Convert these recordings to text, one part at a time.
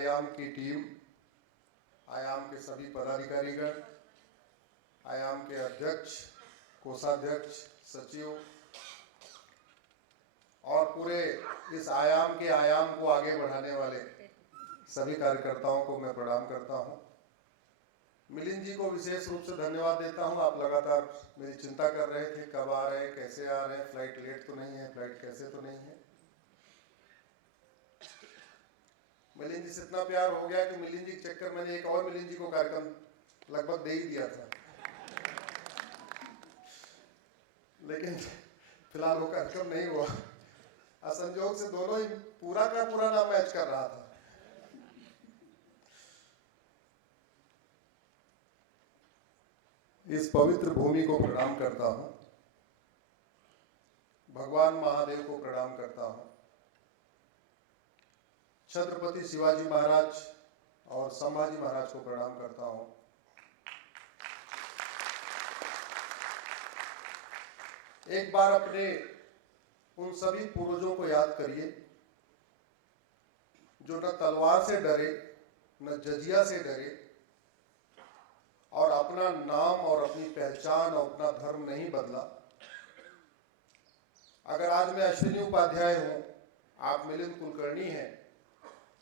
आयाम की टीम, आयाम के सभी पदाधिकारीगण, आयाम के अध्यक्ष, कोषाध्यक्ष, सचिव और पूरे इस आयाम के आयाम को आगे बढ़ाने वाले सभी कार्यकर्ताओं को मैं प्रणाम करता हूं। मिलिंद जी को विशेष रूप से धन्यवाद देता हूं। आप लगातार मेरी चिंता कर रहे थे, कब आ रहे हैं, कैसे आ रहे हैं, फ्लाइट लेट तो नहीं है, फ्लाइट कैसे तो नहीं है। मिलिंद जी से इतना प्यार हो गया कि मिलिंद जी के चक्कर मैंने एक और मिलिंद जी को कार्यक्रम लगभग दे ही दिया था, लेकिन फिलहाल वो कार्यक्रम नहीं हुआ। असंजोग से दोनों ही पूरा का पूरा ना मैच कर रहा था। इस पवित्र भूमि को प्रणाम करता हूं, भगवान महादेव को प्रणाम करता हूं, छत्रपति शिवाजी महाराज और संभाजी महाराज को प्रणाम करता हूं। एक बार अपने उन सभी पूर्वजों को याद करिए जो न तलवार से डरे, न जजिया से डरे और अपना नाम और अपनी पहचान और अपना धर्म नहीं बदला। अगर आज मैं अश्विनी उपाध्याय हूं, आप मिलिंद कुलकर्णी हैं,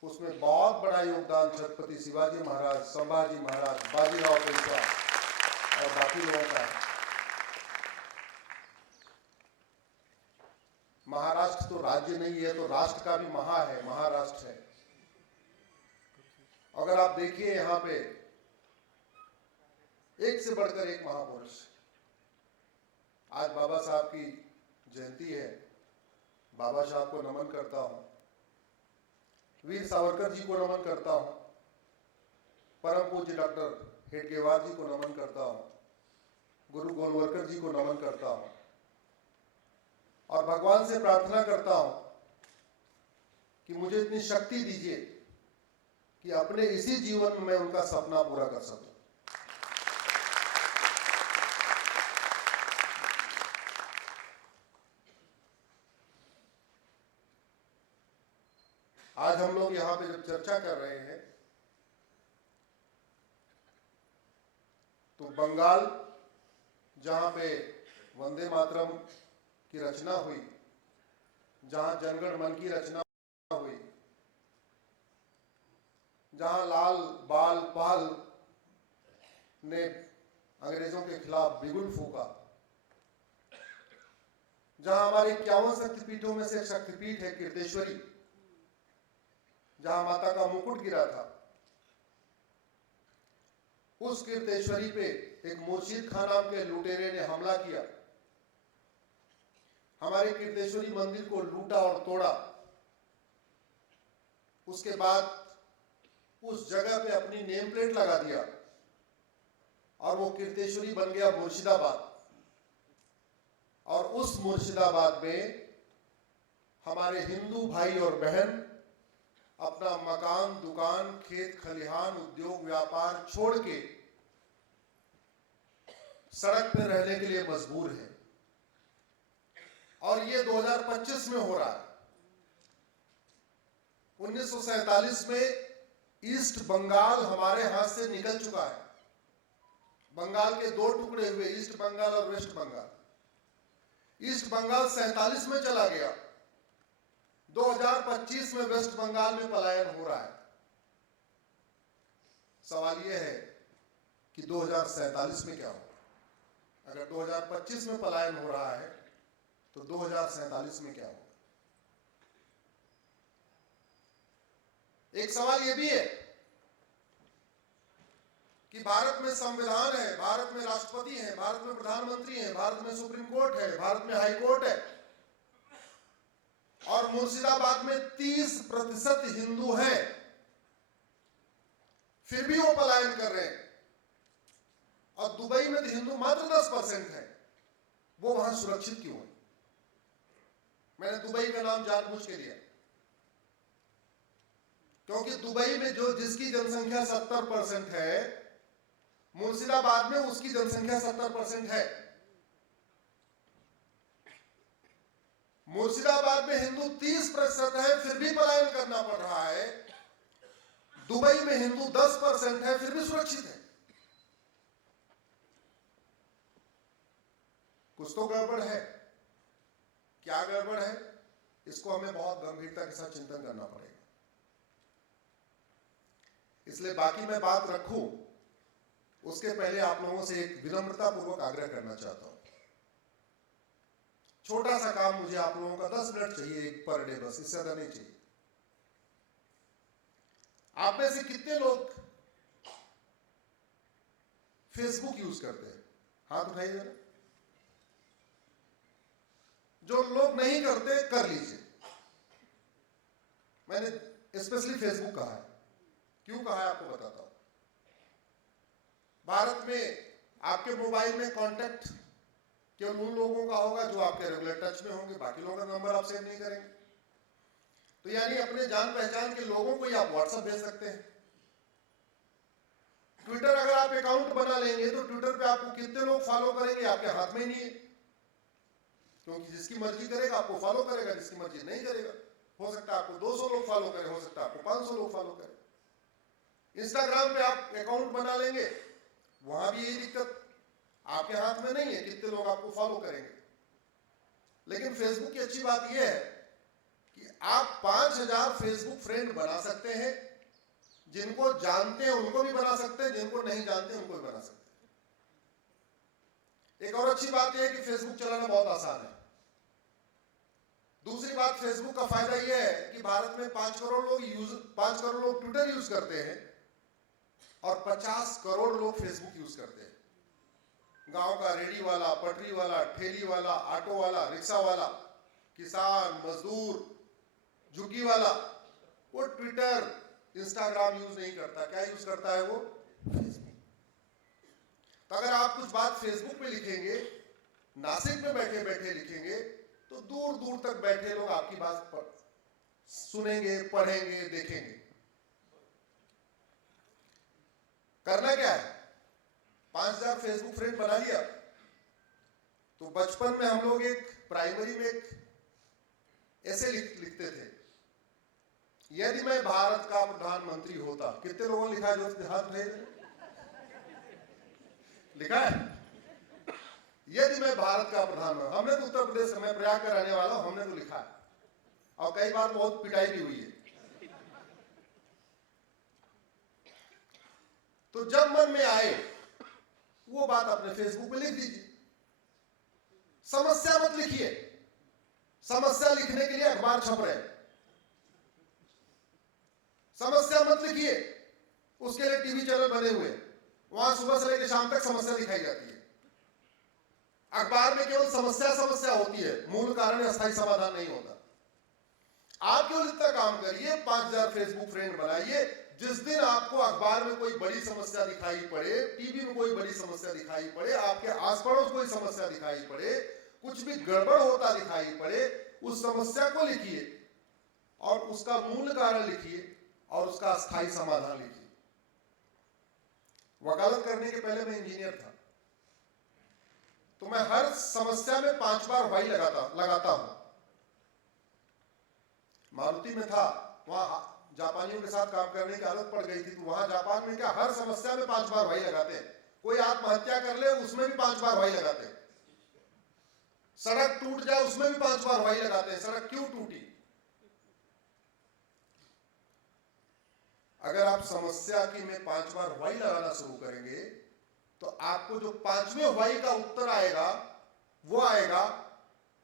उसमें बहुत बड़ा योगदान छत्रपति शिवाजी महाराज, संभाजी महाराज, बाजीराव पेशवा और बाकी लोगों का है। महाराष्ट्र तो राज्य नहीं है, तो राष्ट्र का भी महा है, महाराष्ट्र है। अगर आप देखिए यहां पे एक से बढ़कर एक महापुरुष। आज बाबा साहब की जयंती है, बाबा साहब को नमन करता हूं, वीर सावरकर जी को नमन करता हूं, परम पूज्य डॉक्टर हेडगेवार जी को नमन करता हूं, गुरु गोलवलकर जी को नमन करता हूं और भगवान से प्रार्थना करता हूं कि मुझे इतनी शक्ति दीजिए कि अपने इसी जीवन में मैं उनका सपना पूरा कर सकूं। आज हम लोग यहां पे जब चर्चा कर रहे हैं तो बंगाल, जहां पे वंदे मातरम की रचना हुई, जहां जनगण मन की रचना हुई, जहां लाल बाल पाल ने अंग्रेजों के खिलाफ बिगुल फूका, जहां हमारे 51 शक्तिपीठों में से एक शक्तिपीठ है कीर्तेश्वरी, जहां माता का मुकुट गिरा था, उस कीर्तेश्वरी पे एक मुर्शिद खान नाम के लुटेरे ने हमला किया, हमारे कीर्तेश्वरी मंदिर को लूटा और तोड़ा। उसके बाद उस जगह पे अपनी नेम प्लेट लगा दिया और वो कीर्तेश्वरी बन गया मुर्शिदाबाद। और उस मुर्शिदाबाद में हमारे हिंदू भाई और बहन अपना मकान, दुकान, खेत खलिहान, उद्योग, व्यापार छोड़ के सड़क पर रहने के लिए मजबूर है। और ये 2025 में हो रहा है। 1947 में ईस्ट बंगाल हमारे हाथ से निकल चुका है। बंगाल के दो टुकड़े हुए, ईस्ट बंगाल और वेस्ट बंगाल। ईस्ट बंगाल 47 में चला गया, 2025 में वेस्ट बंगाल में पलायन हो रहा है। सवाल यह है कि 2047 में क्या होगा? अगर 2025 में पलायन हो रहा है तो 2047 में क्या होगा? एक सवाल यह भी है कि भारत में संविधान है, भारत में राष्ट्रपति है, भारत में प्रधानमंत्री है, भारत में सुप्रीम कोर्ट है, भारत में हाई कोर्ट है और मुर्शिदाबाद में 30% हिंदू हैं, फिर भी वो पलायन कर रहे हैं। और दुबई में तो हिंदू मात्र 10% है, वो वहां सुरक्षित क्यों है? मैंने दुबई का नाम जानबूझ के लिया क्योंकि दुबई में जिसकी जनसंख्या 70% है, मुर्शिदाबाद में उसकी जनसंख्या 70% है। मुर्शिदाबाद में हिंदू 30% है, फिर भी पलायन करना पड़ रहा है। दुबई में हिंदू 10% है, फिर भी सुरक्षित है। कुछ तो गड़बड़ है। क्या गड़बड़ है, इसको हमें बहुत गंभीरता के साथ चिंतन करना पड़ेगा। इसलिए बाकी मैं बात रखूं उसके पहले आप लोगों से एक विनम्रता पूर्वक आग्रह करना चाहता हूं। छोटा सा काम, मुझे आप लोगों का 10 मिनट चाहिए पर डे, बस, इससे ज्यादा नहीं चाहिए। आप में से कितने लोग फेसबुक यूज करते हैं? हाथ उठाइए जरा। जो लोग नहीं करते कर लीजिए। मैंने स्पेशली फेसबुक कहा है। क्यों कहा है आपको बताता हूं। भारत में आपके मोबाइल में कांटेक्ट केवल उन लोगों का होगा जो आपके रेगुलर टच में होंगे, बाकी लोगों का नंबर आप सेव नहीं करेंगे। तो यानी अपने जान पहचान के लोगों को ही आप व्हाट्सएप भेज सकते हैं। ट्विटर अगर आप अकाउंट बना लेंगे तो ट्विटर पे आपको कितने लोग फॉलो करेंगे आपके हाथ में ही नहीं है, क्योंकि जिसकी मर्जी करेगा आपको फॉलो करेगा, जिसकी मर्जी नहीं करेगा। हो सकता है आपको 200 लोग फॉलो करें, हो सकता है आपको 500 लोग फॉलो करें। इंस्टाग्राम पे आप अकाउंट बना लेंगे, वहां भी यही दिक्कत, आपके हाथ में नहीं है कितने लोग आपको फॉलो करेंगे। लेकिन फेसबुक की अच्छी बात यह है कि आप 5000 फेसबुक फ्रेंड बना सकते हैं। जिनको जानते हैं उनको भी बना सकते हैं, जिनको नहीं जानते उनको भी बना सकते हैं। एक और अच्छी बात यह है कि फेसबुक चलाना बहुत आसान है। दूसरी बात, फेसबुक का फायदा यह है कि भारत में 5 करोड़ लोग ट्विटर यूज करते हैं और 50 करोड़ लोग फेसबुक यूज करते हैं। गांव का रेडी वाला, पटरी वाला, ठेली वाला, ऑटो वाला, रिक्शा वाला, किसान, मजदूर, झुग्गी वाला, वो ट्विटर, इंस्टाग्राम यूज नहीं करता। क्या यूज करता है वो? फेसबुक। तो अगर आप कुछ बात फेसबुक पे लिखेंगे, नासिक में बैठे बैठे लिखेंगे, तो दूर दूर तक बैठे लोग आपकी बात सुनेंगे, पढ़ेंगे, देखेंगे। करना क्या है? 5000 फेसबुक फ्रेंड बना लिया। तो बचपन में हम लोग एक प्राइमरी में एक ऐसे लिखते थे, यदि मैं भारत का प्रधानमंत्री होता। कितने लोगों ने लिखा है? जो हाथ उठाइए। लिखा है? यदि मैं भारत का प्रधानमंत्री। हमने तो उत्तर प्रदेश से, मैं प्रयाग का रहने वाला हूं, हमने तो लिखा है और कई बार बहुत पिटाई भी हुई है। तो जब मन में आए वो बात अपने फेसबुक पे लिख दीजिए। समस्या मत लिखिए। समस्या लिखने के लिए अखबार छप रहे हैं। समस्या मत लिखिए, उसके लिए टीवी चैनल बने हुए, वहां सुबह से लेकर शाम तक समस्या दिखाई जाती है। अखबार में केवल समस्या होती है, मूल कारण अस्थायी समाधान नहीं होता। आप केवल इतना काम करिए, 5000 फेसबुक फ्रेंड बनाइए। जिस दिन आपको अखबार में कोई बड़ी समस्या दिखाई पड़े, टीवी में कोई बड़ी समस्या दिखाई पड़े, आपके आस पड़ोस कोई समस्या दिखाई पड़े, कुछ भी गड़बड़ होता दिखाई पड़े, उस समस्या को लिखिए और उसका मूल कारण लिखिए और उसका अस्थायी समाधान लिखिए। वकालत करने के पहले मैं इंजीनियर था, तो मैं हर समस्या में 5 बार वाई लगाता हूं। मारुति में था, वहां जापानियों के साथ काम करने की आदत पड़ गई थी, तो वहां जापान में क्या हर समस्या में 5 बार वाई लगाते हैं। कोई आत्महत्या कर ले उसमें भी 5 बार वाई लगाते हैं। सड़क टूट जाए उसमें भी 5 बार वाई लगाते हैं। सड़क क्यों टूटी? अगर आप समस्या की में 5 बार वाई लगाना शुरू करेंगे तो आपको जो 5वें वाई का उत्तर आएगा वो आएगा,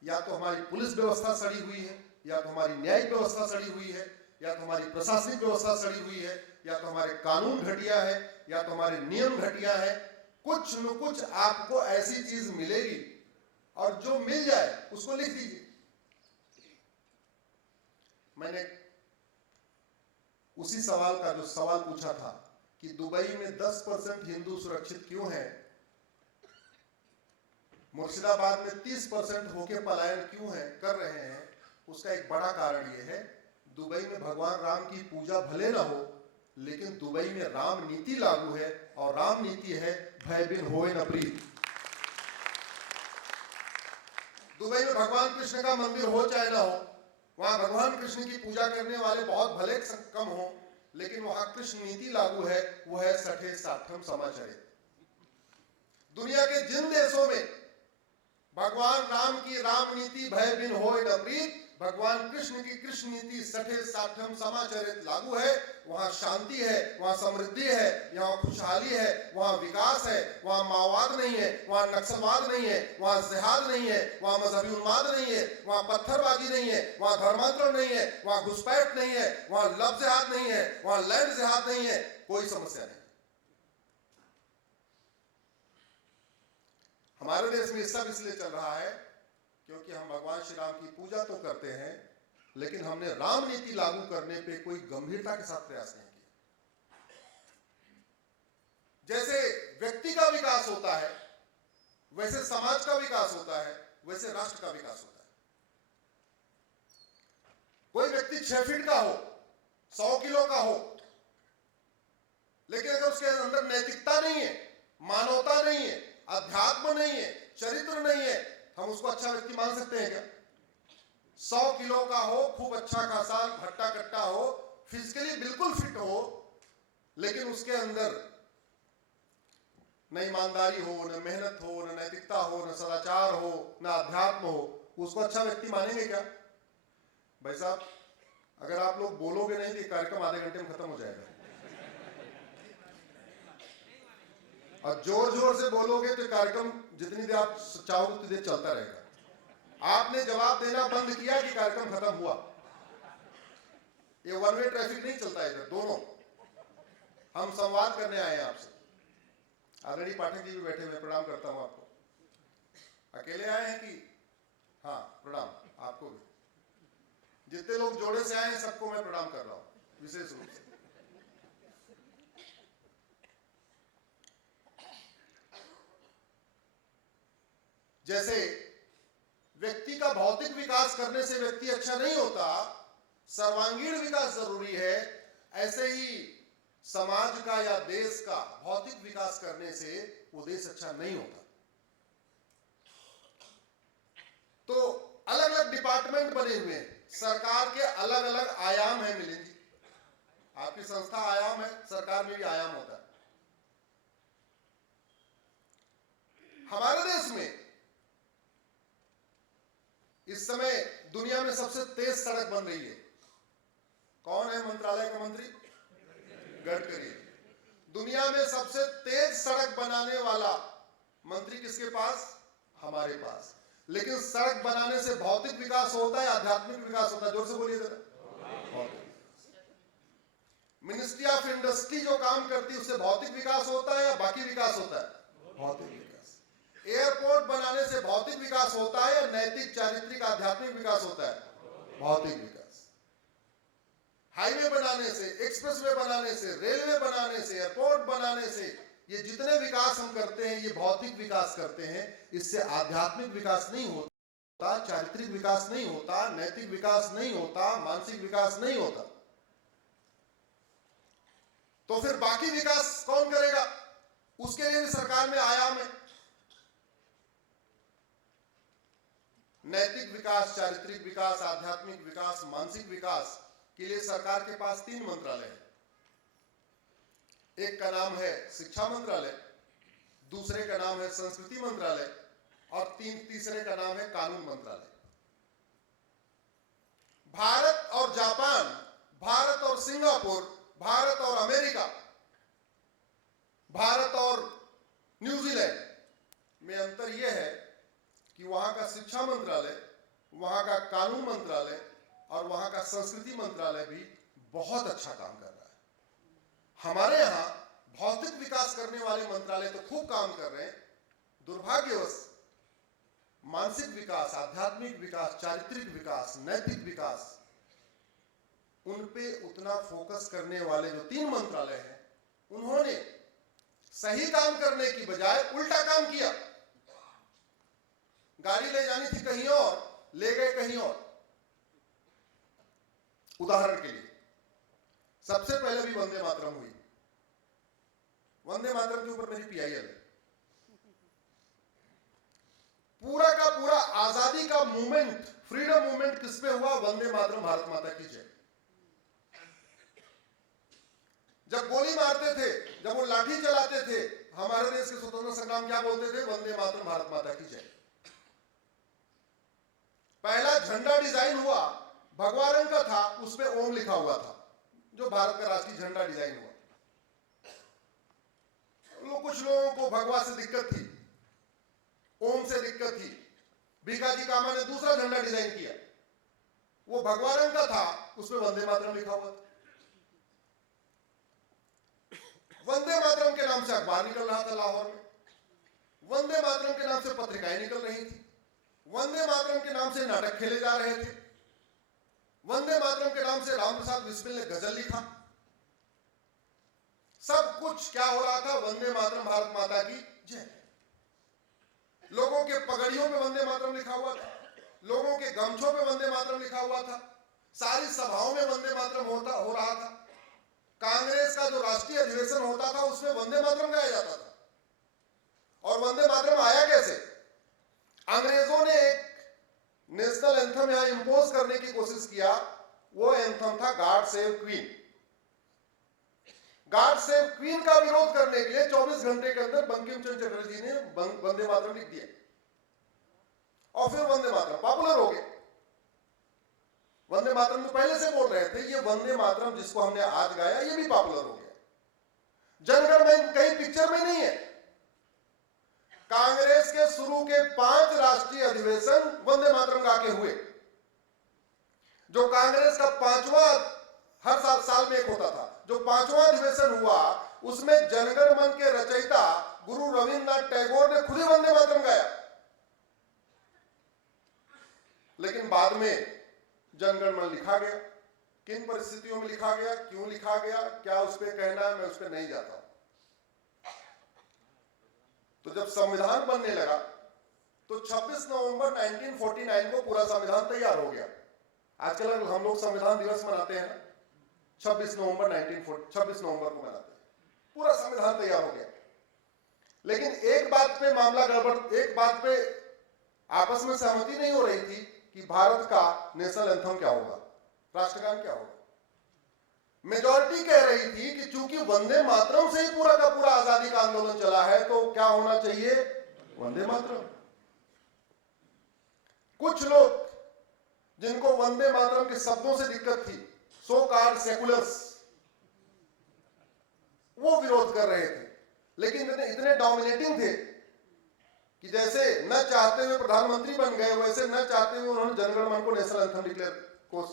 या तो हमारी पुलिस व्यवस्था सड़ी हुई है, या तो हमारी न्यायिक व्यवस्था सड़ी हुई है, या तो हमारी प्रशासनिक व्यवस्था सड़ी हुई है, या तो हमारे कानून घटिया है, या तो हमारे नियम घटिया है। कुछ न कुछ आपको ऐसी चीज मिलेगी और जो मिल जाए उसको लिख दीजिए। मैंने उसी सवाल का जो सवाल पूछा था कि दुबई में 10% हिंदू सुरक्षित क्यों हैं, मुर्शिदाबाद में 30% होके पलायन क्यों है कर रहे हैं, उसका एक बड़ा कारण यह है, दुबई में भगवान राम की पूजा भले ना हो, लेकिन दुबई में राम नीति लागू है और राम नीति है भय बिन होए न प्रीत। दुबई में भगवान कृष्ण का मंदिर हो चाहे ना हो, वहां भगवान कृष्ण की पूजा करने वाले बहुत भले कम हो, लेकिन वहां कृष्ण नीति लागू है, वो है सठे साठम समाचरित। दुनिया के जिन देशों में भगवान राम की राम नीति भय बिन होय न प्रीत, भगवान कृष्ण की कृष्ण नीति सठे साठम समाचरित लागू है, वहां शांति है, वहां समृद्धि है, यहाँ खुशहाली है, वहां विकास है, वहां माओवाद नहीं है, वहां नक्सलवाद नहीं है, वहां जिहाद नहीं है, वहां मजहबी उन्माद नहीं है, वहां पत्थरबाजी नहीं है, वहां धर्मांतरण नहीं है, वहां घुसपैठ नहीं है, वहां लव जिहाद नहीं है, वहां लैंड जिहाद नहीं है, कोई समस्या नहीं। हमारे देश में सब इसलिए चल रहा है क्योंकि हम भगवान श्री राम की पूजा तो करते हैं, लेकिन हमने राम नीति लागू करने पे कोई गंभीरता के साथ प्रयास नहीं किया। जैसे व्यक्ति का विकास होता है, वैसे समाज का विकास होता है, वैसे राष्ट्र का विकास होता है। कोई व्यक्ति 6 फीट का हो, 100 किलो का हो, लेकिन अगर उसके अंदर नैतिकता नहीं है, मानवता नहीं है, अध्यात्म नहीं है, चरित्र नहीं है, हम उसको अच्छा व्यक्ति मान सकते हैं क्या? 100 किलो का हो, खूब अच्छा खासा हट्टा कट्टा हो, फिजिकली बिल्कुल फिट हो, लेकिन उसके अंदर न ईमानदारी हो, न मेहनत हो, न नैतिकता हो, न सदाचार हो, न अध्यात्म हो, उसको अच्छा व्यक्ति मानेंगे क्या? भाई साहब, अगर आप लोग बोलोगे नहीं तो कार्यक्रम आधे घंटे में खत्म हो जाएगा, और जोर जोर से बोलोगे तो कार्यक्रम जितनी देर आप चाहोगे उतनी देर चलता रहेगा। आपने जवाब देना बंद किया कि कार्यक्रम खत्म हुआ। ये वन वे ट्रैफिक नहीं चलता इधर, दोनों हम संवाद करने आए हैं आपसे। आदरणीय पाठक जी भी बैठे हुए, प्रणाम करता हूं आपको। अकेले आए हैं कि? हाँ, प्रणाम आपको भी। जितने लोग जोड़े से आए हैं सबको मैं प्रणाम कर रहा हूं विशेष रूप से। जैसे व्यक्ति का भौतिक विकास करने से व्यक्ति अच्छा नहीं होता, सर्वांगीण विकास जरूरी है, ऐसे ही समाज का या देश का भौतिक विकास करने से वो देश अच्छा नहीं होता। तो अलग अलग डिपार्टमेंट बने हुए हैं, सरकार के अलग अलग आयाम है। मिलिंद जी, आपकी संस्था आयाम है, सरकार में भी आयाम होता है। हमारे देश में इस समय दुनिया में सबसे तेज सड़क बन रही है। कौन है मंत्रालय का मंत्री? गडकरी। दुनिया में सबसे तेज सड़क बनाने वाला मंत्री किसके पास? हमारे पास। लेकिन सड़क बनाने से भौतिक विकास होता है, आध्यात्मिक विकास होता है? जोर से बोलिए जरा। मिनिस्ट्री ऑफ इंडस्ट्री जो काम करती है उससे भौतिक विकास होता है या बाकी विकास होता है? भौतिक विकास। एयरपोर्ट बनाने से भौतिक विकास होता है या नैतिक, चारित्रिक, आध्यात्मिक विकास होता है? भौतिक विकास। हाईवे बनाने से, एक्सप्रेसवे बनाने से, रेलवे बनाने से, एयरपोर्ट बनाने से, ये जितने विकास हम करते हैं ये भौतिक विकास करते हैं। इससे आध्यात्मिक विकास नहीं होता, चारित्रिक विकास नहीं होता, नैतिक विकास नहीं होता, मानसिक विकास नहीं होता। तो फिर बाकी विकास कौन करेगा? उसके लिए भी सरकार में आयाम है। नैतिक विकास, चारित्रिक विकास, आध्यात्मिक विकास, मानसिक विकास के लिए सरकार के पास 3 मंत्रालय हैं। एक का नाम है शिक्षा मंत्रालय, दूसरे का नाम है संस्कृति मंत्रालय और तीसरे का नाम है कानून मंत्रालय। भारत और जापान, भारत और सिंगापुर, भारत और अमेरिका, भारत और न्यूजीलैंड में अंतर यह है कि वहां का शिक्षा मंत्रालय, वहां का कानून मंत्रालय और वहां का संस्कृति मंत्रालय भी बहुत अच्छा काम कर रहा है। हमारे यहां भौतिक विकास करने वाले मंत्रालय तो खूब काम कर रहे हैं, दुर्भाग्यवश मानसिक विकास, आध्यात्मिक विकास, चारित्रिक विकास, नैतिक विकास, उन पे उतना फोकस करने वाले जो 3 मंत्रालय हैं, उन्होंने सही काम करने की बजाय उल्टा काम किया। गाड़ी ले जानी थी कहीं और, ले गए कहीं और। उदाहरण के लिए सबसे पहले भी वंदे मातरम हुई। वंदे मातरम के ऊपर मेरी पीआईएल है। पूरा का पूरा आजादी का मूवमेंट, फ्रीडम मूवमेंट किस पे हुआ? वंदे मातरम, भारत माता की जय। जब गोली मारते थे, जब वो लाठी चलाते थे, हमारे देश के स्वतंत्रता संग्राम क्या बोलते थे? वंदे मातरम, भारत माता की जय। पहला झंडा डिजाइन हुआ भगवा रंग का था, उसमें ओम लिखा हुआ था, जो भारत का राष्ट्रीय झंडा डिजाइन हुआ। कुछ लोगों को भगवा से दिक्कत थी, ओम से दिक्कत थी। भीखाजी कामा ने दूसरा झंडा डिजाइन किया, वो भगवा रंग का था, उसमें वंदे मातरम लिखा हुआ था। वंदे मातरम के नाम से अखबार निकल रहा था लाहौर में, वंदे मातरम के नाम से पत्रिकाएं निकल रही थी, वंदे मातरम के नाम से नाटक खेले जा रहे थे, वंदे मातरम के नाम से राम प्रसाद बिस्मिल ने गजल लिखा। सब कुछ क्या हो रहा था? वंदे मातरम, भारत माता की जय। लोगों के पगड़ियों पे वंदे मातरम लिखा हुआ था, लोगों के गमछों पे वंदे मातरम लिखा हुआ था, सारी सभाओं में वंदे मातरम हो रहा था। कांग्रेस का जो राष्ट्रीय अधिवेशन होता था उसमें वंदे मातरम गाया जाता था। और वंदे मातरम आया कैसे? अंग्रेजों ने एक नेशनल एंथम यहां इंपोज करने की कोशिश किया, वो एंथम था God save queen. God save queen का विरोध करने के लिए 24 घंटे के अंदर बंकिम चंद्र चटर्जी ने वंदे मातरम लिख दिया, और फिर वंदे मातरम पॉपुलर हो गए। वंदे मातरम तो पहले से बोल रहे थे, ये वंदे मातरम जिसको हमने आज गाया ये भी पॉपुलर हो गया। जनगण मन कहीं पिक्चर में नहीं है। कांग्रेस के शुरू के 5 राष्ट्रीय अधिवेशन वंदे मातरम गा के हुए। जो कांग्रेस का 5वां, हर साल में एक होता था, जो 5वां अधिवेशन हुआ उसमें जनगण मन के रचयिता गुरु रविंद्रनाथ टैगोर ने खुद ही वंदे मातरम गाया। लेकिन बाद में जनगण मन लिखा गया, किन परिस्थितियों में लिखा गया, क्यों लिखा गया, क्या उस पर कहना है, मैं उस पर नहीं जाता। तो जब संविधान बनने लगा तो 26 नवंबर 1949 को पूरा संविधान तैयार हो गया। आजकल हम लोग संविधान दिवस मनाते हैं ना, 26 नवंबर को मनाते हैं, पूरा संविधान तैयार हो गया। लेकिन एक बात पे मामला गड़बड़, एक बात पे आपस में सहमति नहीं हो रही थी कि भारत का नेशनल एंथम क्या होगा, राष्ट्रगान क्या होगा। मेजॉरिटी कह रही थी कि चूंकि वंदे मातरम से ही पूरा का पूरा आजादी का आंदोलन चला है तो क्या होना चाहिए? वंदे मातरम। कुछ लोग जिनको वंदे मातरम के शब्दों से दिक्कत थी, सो कॉल्ड सेकुलर्स, वो विरोध कर रहे थे। लेकिन इतने डोमिनेटिंग थे कि जैसे न चाहते हुए प्रधानमंत्री बन गए, वैसे न चाहते हुए उन्होंने जनगण मन को नेशनल एंथम डिक्लेयर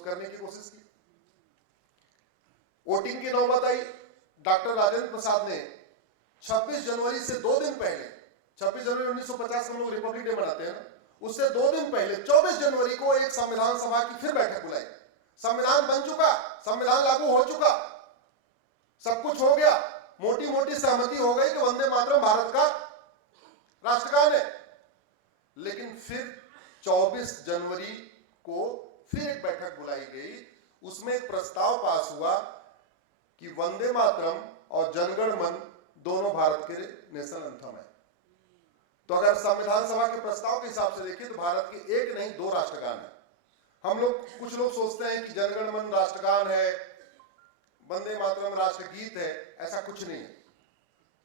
करने की कोशिश की। वोटिंग की नौबत आई। डॉक्टर राजेंद्र प्रसाद ने 26 जनवरी से 2 दिन पहले, 26 जनवरी 1950 हम लोग रिपब्लिक डे मनाते हैं ना, उससे 2 दिन पहले 24 जनवरी को एक संविधान सभा की फिर बैठक बुलाई। संविधान बन चुका, संविधान लागू हो चुका, सब कुछ हो गया, मोटी मोटी सहमति हो गई कि वंदे मातरम भारत का राष्ट्रगान है। लेकिन फिर 24 जनवरी को फिर एक बैठक बुलाई गई, उसमें एक प्रस्ताव पास हुआ कि वंदे मातरम और जनगण मन दोनों भारत के नेशनल एंथम है। तो अगर संविधान सभा के प्रस्ताव के हिसाब से देखें तो भारत के एक नहीं 2 राष्ट्रगान है। कुछ लोग सोचते हैं कि जनगण मन राष्ट्रगान है, वंदे मातरम राष्ट्रगीत है। ऐसा कुछ नहीं है,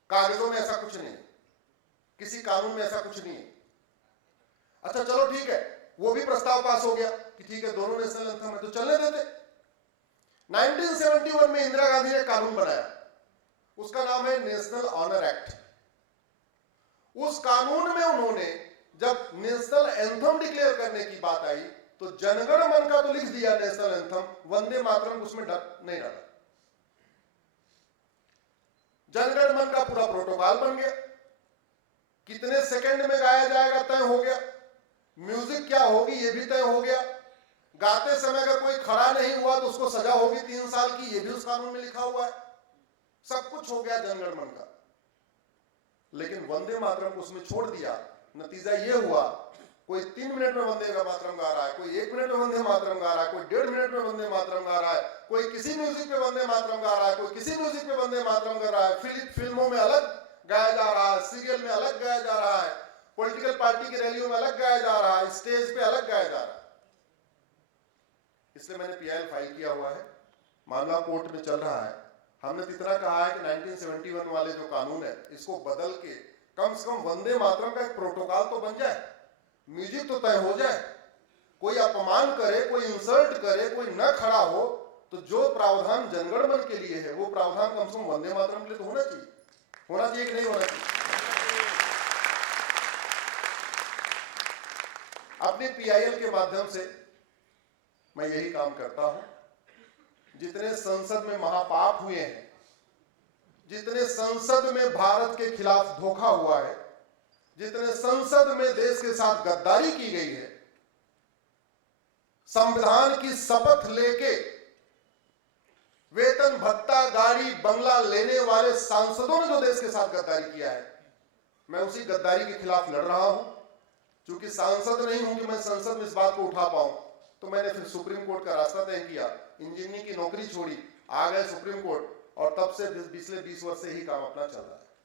कागजों में ऐसा कुछ नहीं है, किसी कानून में ऐसा कुछ नहीं है। अच्छा चलो ठीक है, वो भी प्रस्ताव पास हो गया कि ठीक है दोनों नेशनल एंथम है, तो चलने देते। 1971 में इंदिरा गांधी ने कानून बनाया, उसका नाम है नेशनल ऑनर एक्ट। उस कानून में उन्होंने जब नेशनल एंथम डिक्लेयर करने की बात आई तो जनगण मन का तो लिख दिया नेशनल एंथम, वंदे मातरम उसमें नहीं डाला। जनगण मन का पूरा प्रोटोकॉल बन गया, कितने सेकंड में गाया जाएगा तय हो गया, म्यूजिक क्या होगी ये भी तय हो गया, गाते समय अगर कोई खड़ा नहीं हुआ तो उसको सजा होगी 3 साल की, ये भी उस कानून में लिखा हुआ है। सब कुछ हो गया जनगण मन का। लेकिन वंदे मातरम को उसमें छोड़ दिया। नतीजा ये हुआ, कोई 3 मिनट में वंदे मातरम गा रहा है, कोई 1 मिनट में वंदे मातरम गा रहा है, कोई 1.5 मिनट में वंदे मातरम गा रहा है, कोई किसी म्यूजिक पे वंदे मातरम गा रहा है, कोई किसी म्यूजिक पे वंदे मातरम गा रहा है। फिल्मों में अलग गाया जा रहा है, सीरियल में अलग गाया जा रहा है, पॉलिटिकल पार्टी की रैलियों में अलग गाया जा रहा है, स्टेज पे अलग गाया जा रहा है। इसलिए मैंने PIL फाइल किया हुआ है, मामला कोर्ट में चल रहा है। हमने तो इतना कहा है कि 1971 वाले जो कानून है इसको बदल के कम से कम वंदे मातरम का एक प्रोटोकॉल तो बन जाए, म्यूजिक तो तय हो जाए। कोई अपमान करे, कोई इंसल्ट करे, कोई न खड़ा हो, तो जो प्रावधान जनगण मन के लिए है वो प्रावधान कम से कम वंदे मातरम के लिए तो होना चाहिए। होना चाहिए कि नहीं होना चाहिए? अपने PIL के माध्यम से मैं यही काम करता हूं। जितने संसद में महापाप हुए हैं, जितने संसद में भारत के खिलाफ धोखा हुआ है, जितने संसद में देश के साथ गद्दारी की गई है, संविधान की शपथ लेके वेतन भत्ता गाड़ी बंगला लेने वाले सांसदों ने जो देश के साथ गद्दारी किया है, मैं उसी गद्दारी के खिलाफ लड़ रहा हूं। क्योंकि सांसद नहीं हूं कि मैं संसद में इस बात को उठा पाऊं, तो मैंने फिर सुप्रीम कोर्ट का रास्ता तय किया, इंजीनियरिंग की नौकरी छोड़ी, आ गए सुप्रीम कोर्ट, और तब से पिछले 20 वर्ष से ही काम अपना चल रहा है।